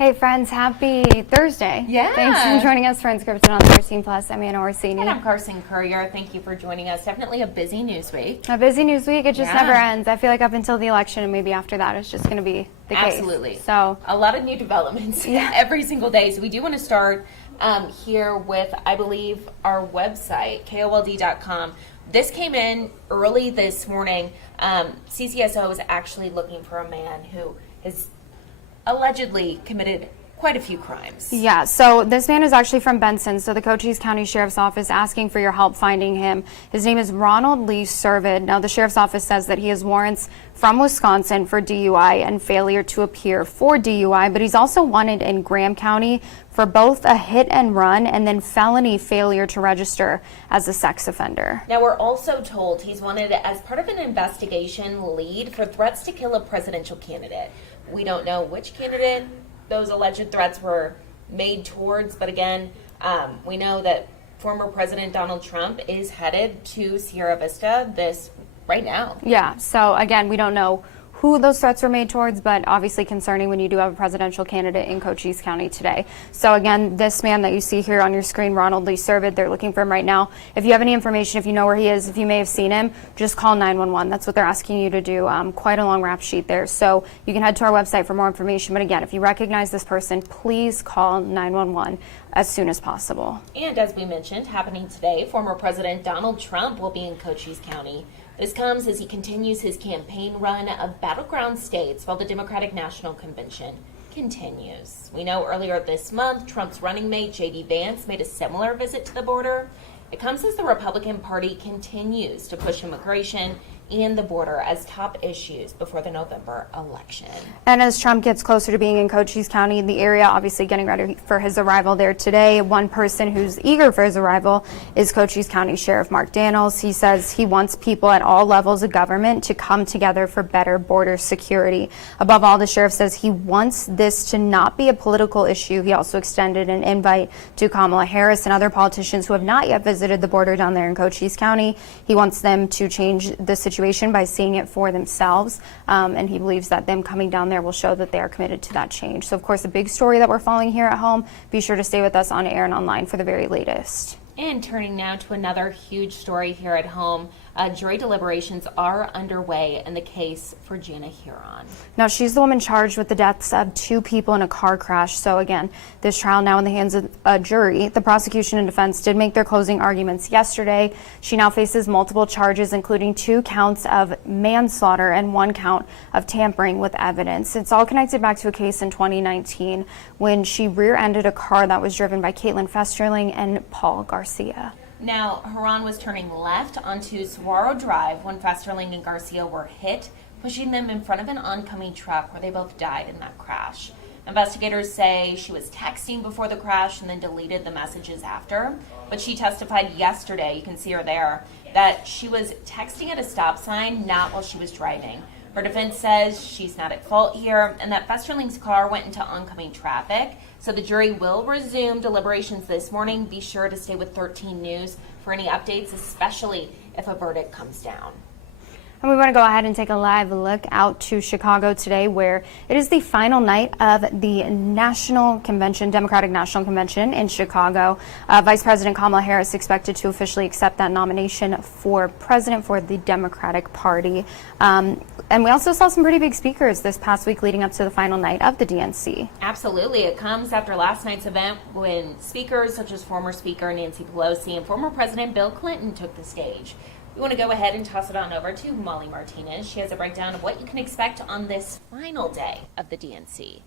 Hey friends, happy Thursday. Yeah. Thanks for joining us for Unscripted on 13 Plus. I'm Anna Orsini. And I'm Carson Courier. Thank you for joining us. Definitely a busy news week. A busy news week. It just never ends. I feel like up until the election and maybe after that it's just going to be the case. Absolutely. So a lot of new developments every single day. So we do want to start here with, I believe, our website, KOLD.com. This came in early this morning. CCSO is actually looking for a man who has allegedly committed quite a few crimes. Yeah, so this man is actually from Benson, so the Cochise County Sheriff's Office asking for your help finding him. His name is Ronald Lee Servid. Now, the Sheriff's Office says that he has warrants from Wisconsin for DUI and failure to appear for DUI, but he's also wanted in Graham County for both a hit and run and then felony failure to register as a sex offender. Now, we're also told he's wanted as part of an investigation lead for threats to kill a presidential candidate. We don't know which candidate those alleged threats were made towards, but again, we know that former President Donald Trump is headed to Sierra Vista right now. Yeah, so again, we don't know who those threats were made towards, but obviously concerning when you do have a presidential candidate in Cochise County today. So again, this man that you see here on your screen, Ronald Lee Servid, they're looking for him right now. If you have any information, if you know where he is, if you may have seen him, just call 911. That's what they're asking you to do. Quite a long rap sheet there. So you can head to our website for more information. But again, if you recognize this person, please call 911 as soon as possible. And as we mentioned, happening today, former President Donald Trump will be in Cochise County. This comes as he continues his campaign run of battleground states while the Democratic National Convention continues. We know earlier this month, Trump's running mate, J.D. Vance, made a similar visit to the border. It comes as the Republican Party continues to push immigration and the border as top issues before the November election. And as Trump gets closer to being in Cochise County, the area obviously getting ready for his arrival there today. One person who's eager for his arrival is Cochise County Sheriff Mark Daniels. He says he wants people at all levels of government to come together for better border security. Above all, the sheriff says he wants this to not be a political issue. He also extended an invite to Kamala Harris and other politicians who have not yet visited the border down there in Cochise County. He wants them to change the situation by seeing it for themselves, and he believes that them coming down there will show that they are committed to that change. So, of course, a big story that we're following here at home. Be sure to stay with us on air and online for the very latest. And turning now to another huge story here at home, jury deliberations are underway in the case for Jana Huron. Now, she's the woman charged with the deaths of 2 people in a car crash. So again, this trial now in the hands of a jury. The prosecution and defense did make their closing arguments yesterday. She now faces multiple charges, including 2 counts of manslaughter and 1 count of tampering with evidence. It's all connected back to a case in 2019 when she rear-ended a car that was driven by Caitlin Festerling and Paul Garcia. Now, Huron was turning left onto Saguaro Drive when Festerling and Garcia were hit, pushing them in front of an oncoming truck where they both died in that crash. Investigators say she was texting before the crash and then deleted the messages after. But she testified yesterday, you can see her there, that she was texting at a stop sign, not while she was driving. Her defense says she's not at fault here and that Festerling's car went into oncoming traffic. So the jury will resume deliberations this morning. Be sure to stay with 13 News for any updates, especially if a verdict comes down. And we want to go ahead and take a live look out to Chicago today, where it is the final night of the National Convention, Democratic National Convention in Chicago. Vice President Kamala Harris expected to officially accept that nomination for president for the Democratic Party. And we also saw some pretty big speakers this past week leading up to the final night of the DNC. Absolutely. It comes after last night's event when speakers such as former Speaker Nancy Pelosi and former President Bill Clinton took the stage. We want to go ahead and toss it on over to Molly Martinez. She has a breakdown of what you can expect on this final day of the DNC.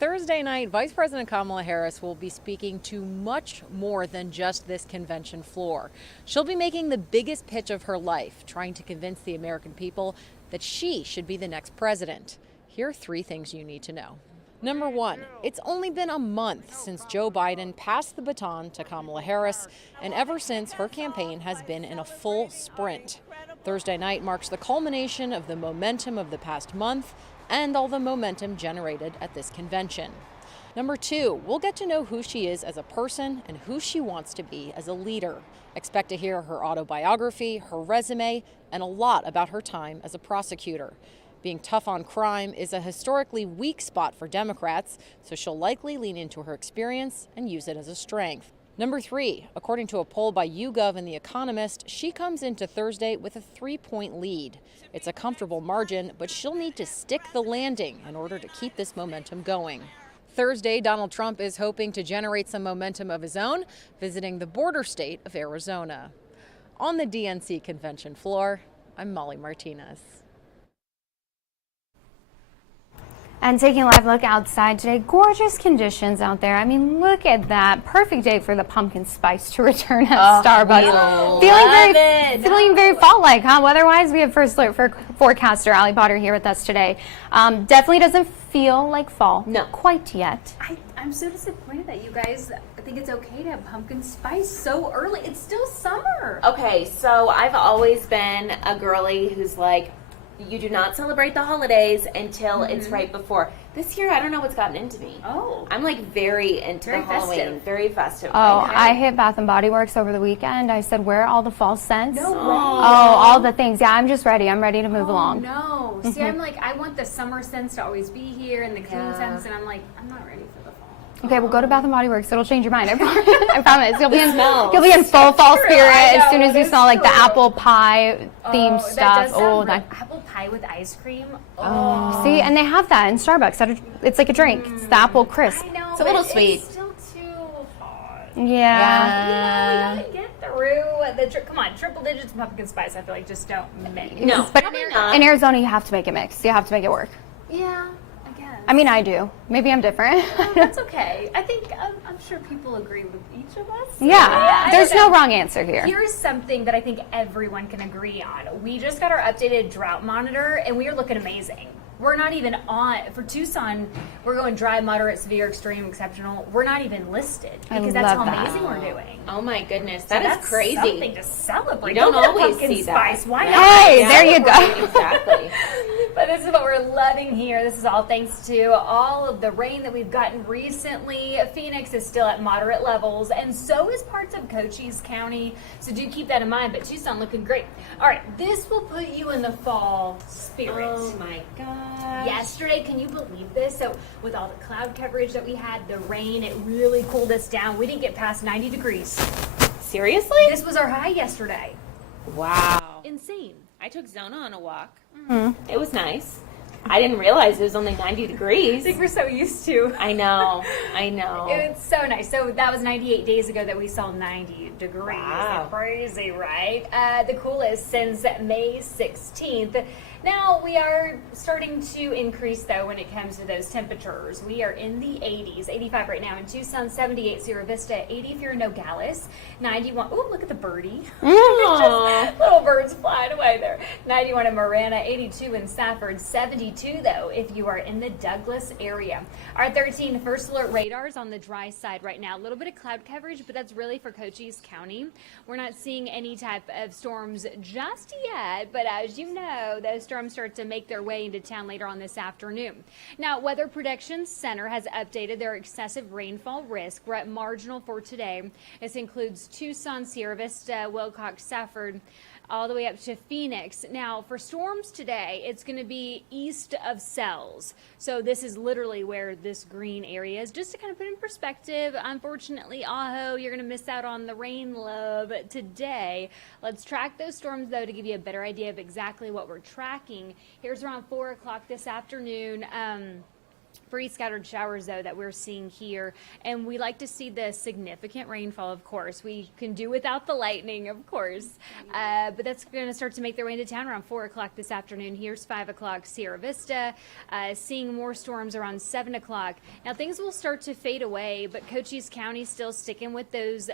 Thursday night, Vice President Kamala Harris will be speaking to much more than just this convention floor. She'll be making the biggest pitch of her life, trying to convince the American people that she should be the next president. Here are 3 things you need to know. Number 1, it's only been a month since Joe Biden passed the baton to Kamala Harris, and ever since, her campaign has been in a full sprint. Thursday night marks the culmination of the momentum of the past month and all the momentum generated at this convention. Number 2, we'll get to know who she is as a person and who she wants to be as a leader. Expect to hear her autobiography, her resume, and a lot about her time as a prosecutor. Being tough on crime is a historically weak spot for Democrats, so she'll likely lean into her experience and use it as a strength. Number 3, according to a poll by YouGov and The Economist, she comes into Thursday with a 3-point lead. It's a comfortable margin, but she'll need to stick the landing in order to keep this momentum going. Thursday, Donald Trump is hoping to generate some momentum of his own, visiting the border state of Arizona. On the DNC convention floor, I'm Molly Martinez. And taking a live look outside today, gorgeous conditions out there. I mean, look at that. Perfect day for the pumpkin spice to return at Starbucks. Feeling very fall-like, huh? Weather-wise, we have First Alert for forecaster Ali Potter here with us today. Definitely doesn't feel like fall. No. Quite yet. I'm so disappointed that you guys think it's okay to have pumpkin spice so early. It's still summer. Okay, so I've always been a girly who's like, you do not celebrate the holidays until it's right before. This year, I don't know what's gotten into me. Oh. I'm like very into Very the Halloween. festive. Very festive. Oh, Okay. I hit Bath and Body Works over the weekend. I said, where are all the fall scents? No way. Oh, all the things. Yeah, I'm just ready. I'm ready to move along. No. See, I'm like, I want the summer scents to always be here and the clean scents, and I'm like, I'm not ready for the fall. Okay, well, go to Bath and Body Works. It'll change your mind. I promise. I promise. You'll smells. be in full fall spirit I know, as soon as you it's smell like the true. apple pie themed That stuff. does sound that. good. Apple pie with ice cream. See, and they have that in Starbucks. It's like a drink. It's the apple crisp. I know. It's a little but sweet. It's still too hot. Yeah. We gotta get through the come on, triple digits of pumpkin spice. I feel like just don't make it. No, But probably not. in Arizona, you have to make it mix. You have to make it work. Yeah, I guess. I mean, I do. Maybe I'm different. That's okay. I think I'm sure people agree with each of us. Yeah, there's I don't no know. wrong answer here. Here's something that I think everyone can agree on. We just got our updated drought monitor, and we are looking amazing. We're not even on for Tucson. We're going dry, moderate, severe, extreme, exceptional. We're not even listed I because that's how love that. amazing we're doing. Oh my goodness, So that is that's crazy. Something to celebrate. You don't Go get a always pumpkin see that. spice. Why Yeah. not? Hey, Yeah. there you go. Exactly. But this is what we're loving here. This is all thanks to all of the rain that we've gotten recently. Phoenix is still at moderate levels, and so is parts of Cochise County. So do keep that in mind. But Tucson looking great. All right, this will put you in the fall spirit. Oh my gosh. Yesterday, can you believe this? So with all the cloud coverage that we had, the rain, it really cooled us down. We didn't get past 90 degrees. Seriously? This was our high yesterday. Wow. Insane. I took Zona on a walk. It was nice. I didn't realize it was only 90 degrees. I think we're so used to. I know. It's so nice. So that was 98 days ago that we saw 90 degrees. Wow. Crazy, right? The coolest since May 16th. Now we are starting to increase though when it comes to those temperatures. We are in the 80s, 85 right now in Tucson, 78 Sierra Vista, 80 if you're in Nogales, 91. Oh, look at the birdie. Aw. Little birds flying away there. 91 in Marana, 82 in Safford, 72 though if you are in the Douglas area. Our 13 First Alert radars on the dry side right now. A little bit of cloud coverage, but that's really for Cochise County. We're not seeing any type of storms just yet, but as you know, those storms start to make their way into town later on this afternoon. Now, Weather Protection Center has updated their excessive rainfall risk. We're at marginal for today. This includes Tucson, Sierra Vista, Wilcox, Safford, all the way up to Phoenix. Now, for storms today, it's going to be east of Sells. So this is literally where this green area is. Just to kind of put in perspective, unfortunately, Ajo, you're going to miss out on the rain love today. Let's track those storms, though, to give you a better idea of exactly what we're tracking. Here's around 4 o'clock this afternoon. Free scattered showers, though, that we're seeing here. And we like to see the significant rainfall, of course. We can do without the lightning, of course. But that's going to start to make their way into town around 4 o'clock this afternoon. Here's 5 o'clock, Sierra Vista. Seeing more storms around 7 o'clock. Now, things will start to fade away, but Cochise County still sticking with those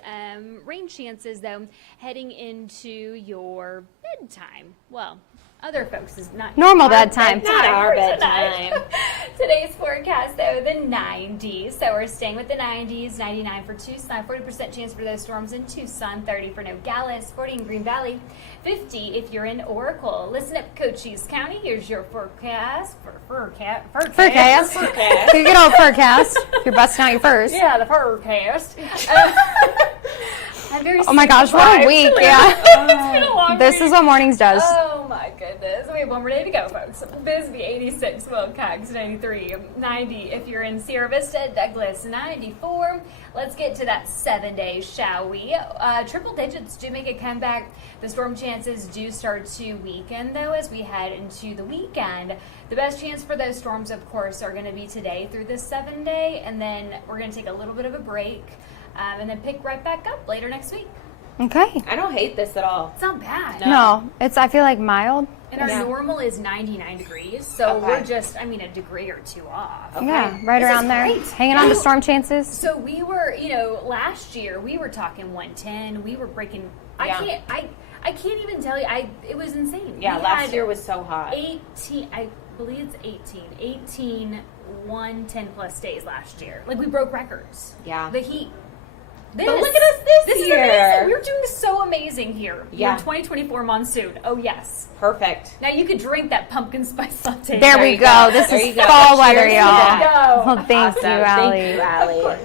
rain chances, though, heading into your bedtime. Well, other folks is not Normal our bedtime. Not our for tonight. bedtime. Today's forecast, though, the 90s. So we're staying with the 90s. 99 for Tucson, 40% chance for those storms in Tucson, 30 for Nogales, 40 in Green Valley, 50 if you're in Oracle. Listen up, Cochise County. Here's your forecast. Forecast. You get all forecast. You're busting out your furs. Yeah, the forecast. I'm very Oh my gosh, what a surprised. week. Yeah. It's been a long This week. is what mornings does. Oh my goodness. We have one more day to go, folks. Bisbee, 86. Wilcox, 93. 90 if you're in Sierra Vista. Douglas, 94. Let's get to that 7 days, shall we? Triple digits do make a comeback. The storm chances do start to weaken, though, as we head into the weekend. The best chance for those storms, of course, are going to be today through this 7 day, and then we're going to take a little bit of a break and then pick right back up later next week. Okay. I don't hate this at all. It's not bad. No, it's, I feel like mild. And our Yeah. normal is 99 degrees, so Okay. we're just, a degree or two off. Yeah, right This around is there. great. Hanging on to storm chances. So we were, last year we were talking 110. We were breaking. Yeah. I can't even tell you. It was insane. Yeah, We last had year was so hot. 18. I believe it's 18 110 plus days last year. Like we broke records. Yeah. The heat. But look at us this Is year. amazing. We're doing so amazing here. Yeah. Your 2024 monsoon. Oh yes. Perfect. Now you could drink that pumpkin spice latte. There we you go. go. This There is you go. fall weather, Cheers to y'all. that. Well, thank Awesome. you, Allie. Thank you, Allie.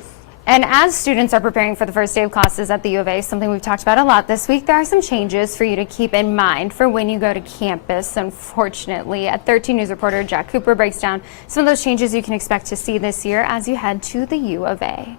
And as students are preparing for the first day of classes at the U of A, something we've talked about a lot this week, there are some changes for you to keep in mind for when you go to campus. Unfortunately, at 13 News reporter Jack Cooper breaks down some of those changes you can expect to see this year as you head to the U of A.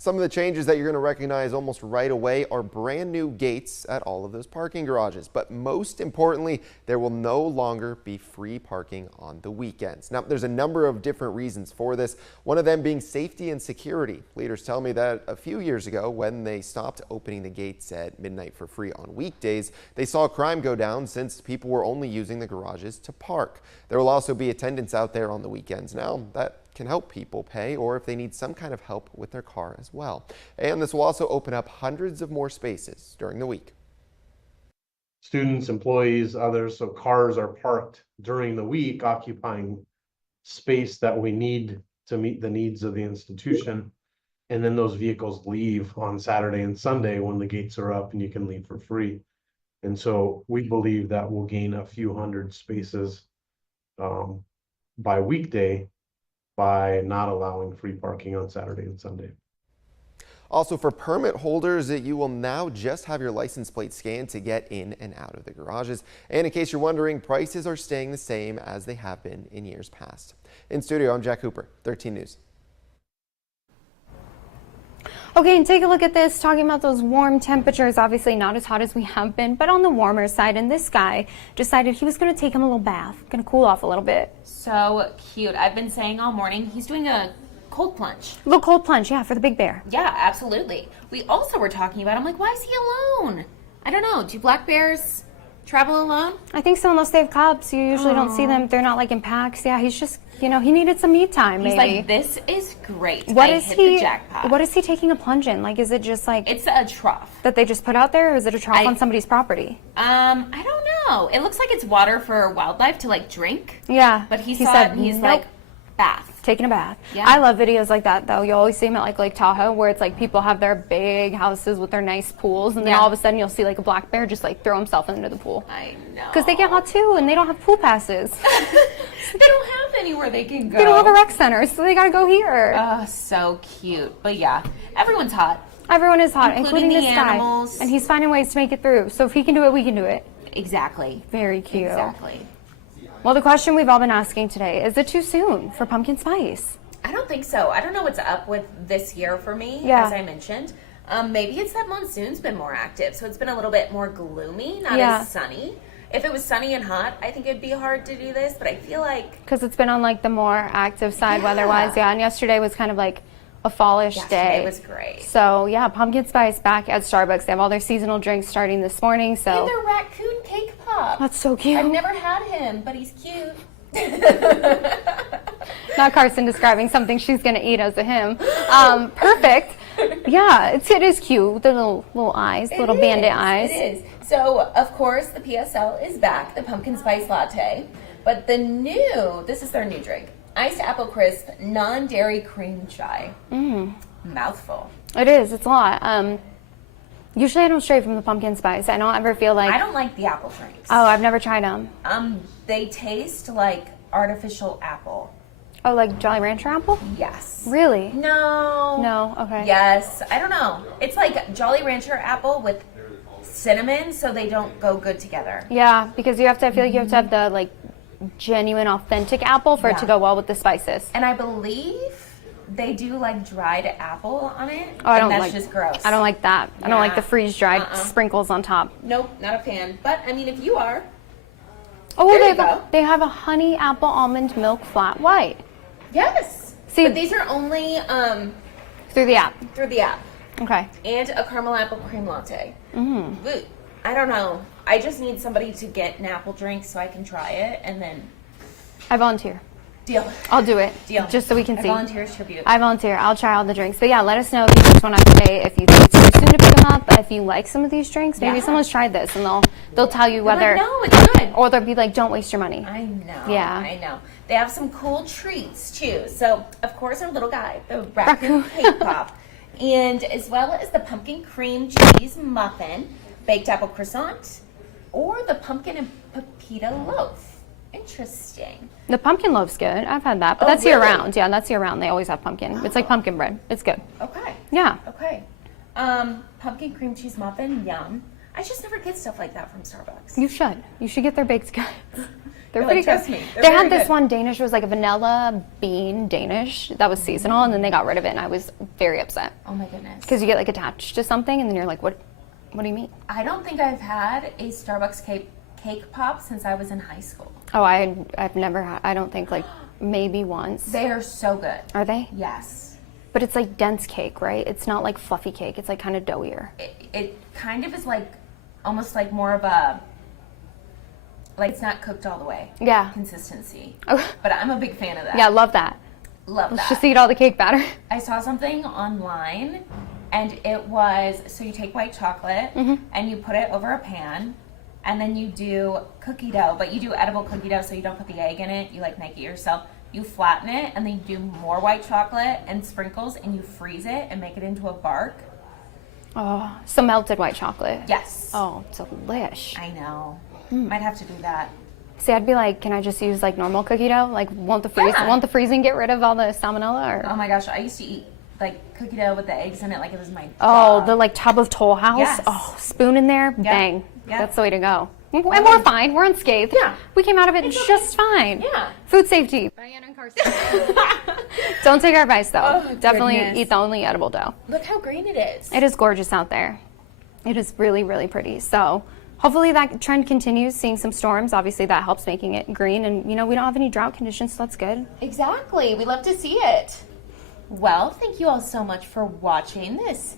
Some of the changes that you're going to recognize almost right away are brand new gates at all of those parking garages. But most importantly, there will no longer be free parking on the weekends. Now, there's a number of different reasons for this, one of them being safety and security. Leaders tell me that a few years ago, when they stopped opening the gates at midnight for free on weekdays, they saw crime go down since people were only using the garages to park. There will also be attendants out there on the weekends now that can help people pay or if they need some kind of help with their car as well. And this will also open up hundreds of more spaces during the week. Students, employees, others, so cars are parked during the week, occupying space that we need to meet the needs of the institution. And then those vehicles leave on Saturday and Sunday when the gates are up and you can leave for free. And so we believe that we'll gain a few hundred spaces by weekday by not allowing free parking on Saturday and Sunday. Also, for permit holders, you will now just have your license plate scanned to get in and out of the garages. And in case you're wondering, prices are staying the same as they have been in years past. In studio, I'm Jack Cooper, 13 News. Okay, and take a look at this, talking about those warm temperatures, obviously not as hot as we have been, but on the warmer side. And this guy decided he was going to take him a little bath, going to cool off a little bit. So cute. I've been saying all morning, he's doing a cold plunge. A little cold plunge, yeah, for the big bear. Yeah, absolutely. We also were talking about, I'm like, why is he alone? I don't know. Do black bears travel alone? I think so, unless they have cubs. You usually don't see them. They're not like in packs. Yeah, he's just, he needed some me time, He's maybe. like, this is great. What I is hit he? the jackpot. What is he taking a plunge in? Like, is it just like It's a trough. that they just put out there, or is it a trough on somebody's property? I don't know. It looks like it's water for wildlife to like drink. Yeah, But he said, saw it and he's nope, like, bath. taking a bath. Yeah. I love videos like that, though. You always see them at like Lake Tahoe, where it's like people have their big houses with their nice pools, and then Yeah. all of a sudden you'll see like a black bear just like throw himself into the pool. I know. Because they get hot too, and they don't have pool passes. They don't have anywhere they can go. They don't have a rec center, so they gotta go here. Oh, so cute. But yeah, everyone's hot. Everyone is hot, including including the this animals. guy, and he's finding ways to make it through. So if he can do it, we can do it. Exactly. Very cute. Exactly. Well, the question we've all been asking today, is it too soon for pumpkin spice? I don't think so. I don't know what's up with this year for me, Yeah. as I mentioned. Maybe it's that monsoon's been more active, so it's been a little bit more gloomy, not Yeah. as sunny. If it was sunny and hot, I think it'd be hard to do this, but I feel like Because it's been on like the more active side Yeah. weather-wise, yeah. And yesterday was kind of like a fallish yesterday day. was great. So yeah, pumpkin spice back at Starbucks. They have all their seasonal drinks starting this morning. And So their raccoon cake pop. that's so cute. I've never had him, but he's cute. Not Carson describing something she's gonna eat as a him. Perfect. Yeah, it is cute. The little eyes, little bandit eyes. It is. So, of course, the PSL is back, the pumpkin spice latte. But this is their new drink, iced apple crisp, non-dairy cream chai. Mouthful. It is. It's a lot. Usually I don't stray from the pumpkin spice. I don't ever feel like. I don't like the apple drinks. Oh, I've never tried them. They taste like artificial apple. Oh, like Jolly Rancher apple? Yes. Really? No. No. Okay. Yes. I don't know. It's like Jolly Rancher apple with cinnamon, so they don't go good together. Yeah, because I feel like you have to have the like genuine, authentic apple for it to Yeah. go well with the spices. And I believe they do like dried apple on it. Oh, I and don't that's like. just gross. I don't like that. I don't like the Yeah. freeze-dried sprinkles on top. Nope, not a fan. But I mean, if you are, Oh, There they you have, go. they have a honey apple almond milk flat white yes. See- but these are only through the app. through the app. Okay. And a caramel apple cream latte. Mm. I don't know. I just need somebody to get an apple drink so I can try it, and then I volunteer. deal. I'll do it. Deal. Just so we can I see. volunteers tribute. I volunteer. I'll try all the drinks. But yeah, let us know if you just want to say if you think it's too soon to pick them up. If you like some of these drinks, maybe Yeah. someone's tried this and they'll tell you I'm like, whether, no, it's good. or they'll be like, don't waste your money. I know. Yeah. I know. They have some cool treats too. So, of course, our little guy, the raccoon cake pop, and as well as the pumpkin cream cheese muffin, baked apple croissant, or the pumpkin and pepita loaf. Interesting. The pumpkin loaf's good. I've had that, but Oh, that's year really? round. Yeah, that's year round. They always have pumpkin. It's like pumpkin bread. It's good. Okay. Yeah. Okay. Pumpkin cream cheese muffin, yum. I just never get stuff like that from Starbucks. You should. You should get their baked goods. They're You're pretty like, trust good. me, they're They very had this good. one Danish. It was like a vanilla bean Danish that was seasonal, and then they got rid of it, and I was very upset Oh my goodness. because you get like attached to something, and then you're like, what? What do you mean? I don't think I've had a Starbucks cake pop since I was in high school. Oh, I've never had. I don't think like maybe once. They are so good. Are they? Yes. But it's like dense cake, right? It's not like fluffy cake. It's like kind of doughier. It kind of is like almost like more of a like it's not cooked all the way. Yeah. Consistency. Oh. But I'm a big fan of that. Yeah, love that. Love Let's that. just eat all the cake batter. I saw something online and it was so you take white chocolate and you put it over a pan and then you do cookie dough, but you do edible cookie dough so you don't put the egg in it. You like make it yourself. You flatten it and then you do more white chocolate and sprinkles and you freeze it and make it into a bark. Oh, some melted white chocolate. Yes. Oh, delish. I know. Might have to do that. See, I'd be like, can I just use like normal cookie dough? Like, won't the freezing get rid of all the salmonella? Or Oh my gosh, I used to eat like cookie dough with the eggs in it like it was my oh, job. the like tub of Toll House. Yes. Oh, spoon in there. Bang. Yeah. That's the way to go. And we're fine. We're unscathed. Yeah. We came out of it just fine. Yeah. Food safety. Diana and Carson. Don't take our advice though. Oh, Definitely goodness. eat the only edible dough. Look how green it is. It is gorgeous out there. It is really, really pretty. So hopefully that trend continues, seeing some storms. Obviously that helps making it green. And, we don't have any drought conditions, so that's good. Exactly. We love to see it. Well, thank you all so much for watching this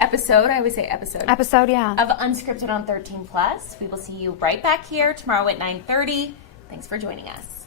episode. I always say episode. Episode, yeah. Of Unscripted on 13 Plus. We will see you right back here tomorrow at 9:30. Thanks for joining us.